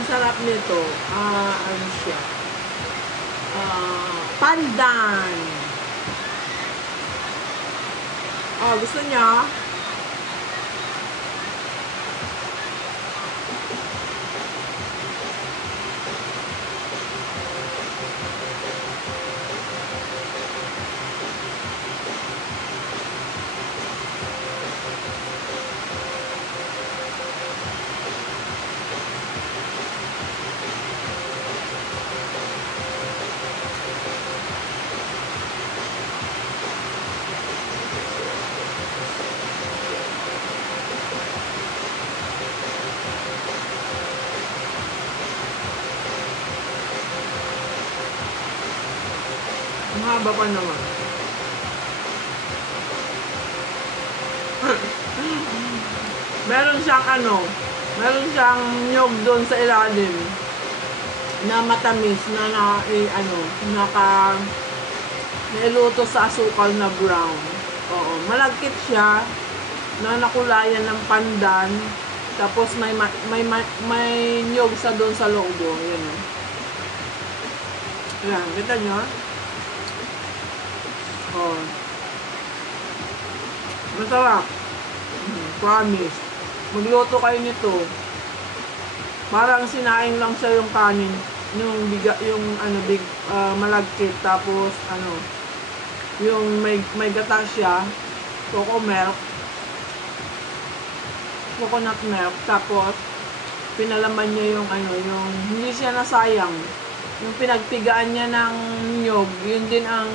ang sarap nito, ano siya, pandan. Gusto niya? Ang haba pa naman. Meron siyang nyog doon sa ilalim na matamis na niluto sa asukal na brown. Oo, malagkit siya na nakulayan ng pandan, tapos may nyog sa doon sa loob. Yan. Yan, kita nyo? Oh. Masarap. Promise. Magluto kayo nito. Parang sinaing lang siya yung kanin, yung malagkit, tapos yung may gata siya, coconut milk, tapos pinalaman niya yung yung hindi siya nasayang. Yung pinagpigaan niya ng nyog, yun din ang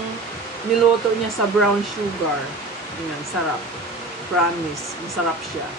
niluto niya sa brown sugar. Yan, sarap. Promise, masarap siya.